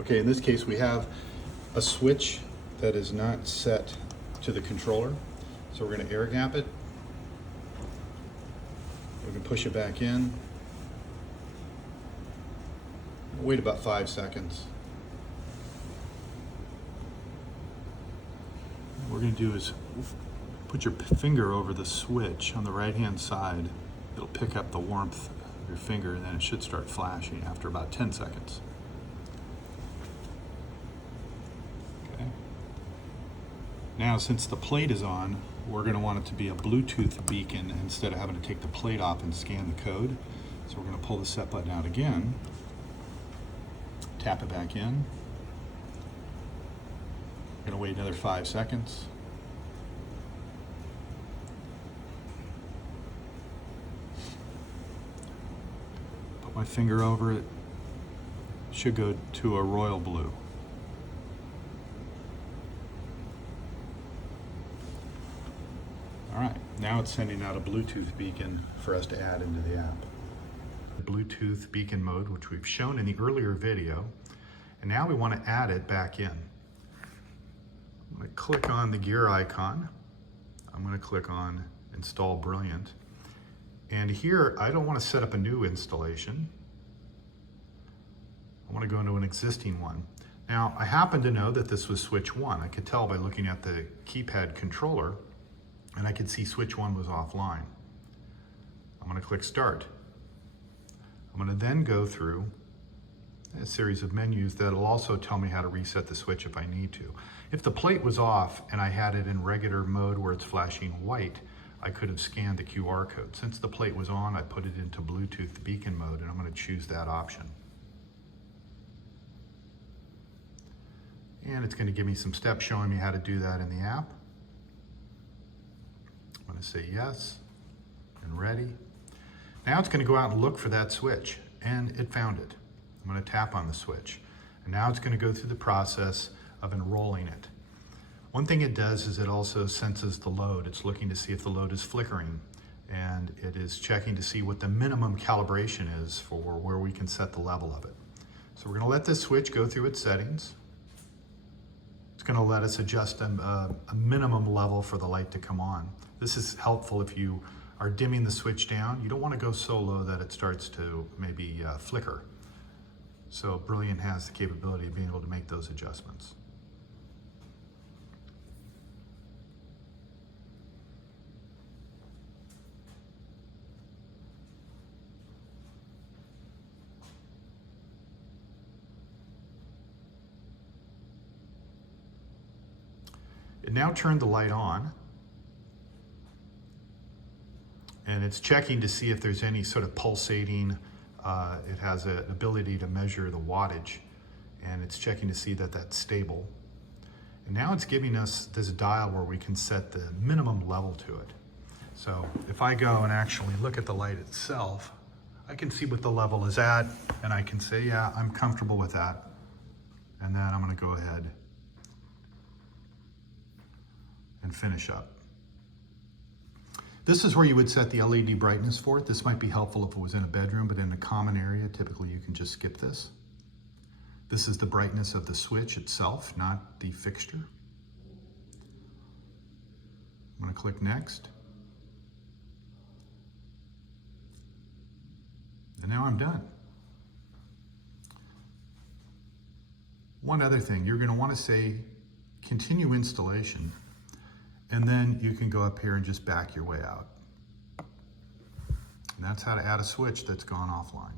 Okay, in this case we have a switch that is not set to the controller. So we're going to air gap it. We can push it back in. Wait about 5 seconds. What we're going to do is put your finger over the switch on the right hand side. It'll pick up the warmth of your finger, and then it should start flashing after about 10 seconds. Okay. Now, since the plate is on, we're going to want it to be a Bluetooth beacon instead of having to take the plate off and scan the code. So we're going to pull the set button out again, tap it back in. We're going to wait another 5 seconds. Put my finger over it. Should go to a royal blue. All right, now it's sending out a Bluetooth beacon for us to add into the app. The Bluetooth beacon mode, which we've shown in the earlier video, and now we want to add it back in. I'm going to click on the gear icon. I'm going to click on Install Brilliant. And here, I don't want to set up a new installation. I want to go into an existing one. Now, I happen to know that this was switch 1. I could tell by looking at the keypad controller, and I could see switch 1 was offline. I'm going to click Start. I'm going to then go through a series of menus that'll also tell me how to reset the switch if I need to. If the plate was off and I had it in regular mode where it's flashing white, I could have scanned the QR code. Since the plate was on, I put it into Bluetooth beacon mode, and I'm going to choose that option. And it's going to give me some steps showing me how to do that in the app. I'm going to say yes and ready. Now it's going to go out and look for that switch, and it found it. I'm going to tap on the switch, and now it's going to go through the process of enrolling it. One thing it does is it also senses the load. It's looking to see if the load is flickering, and it is checking to see what the minimum calibration is for where we can set the level of it. So we're going to let this switch go through its settings. It's going to let us adjust a minimum level for the light to come on. This is helpful if you are dimming the switch down. You don't want to go so low that it starts to maybe flicker. So Brilliant has the capability of being able to make those adjustments. It now turned the light on, and it's checking to see if there's any sort of pulsating. It has an ability to measure the wattage, and it's checking to see that that's stable. And now it's giving us this dial where we can set the minimum level to it. So if I go and actually look at the light itself, I can see what the level is at, and I can say, yeah, I'm comfortable with that. And then I'm going to go ahead and finish up. This is where you would set the LED brightness for it. This might be helpful if it was in a bedroom, but in a common area, typically you can just skip this. This is the brightness of the switch itself, not the fixture. I'm going to click Next. And now I'm done. One other thing, you're going to want to say Continue Installation, and then you can go up here and just back your way out. And that's how to add a switch that's gone offline.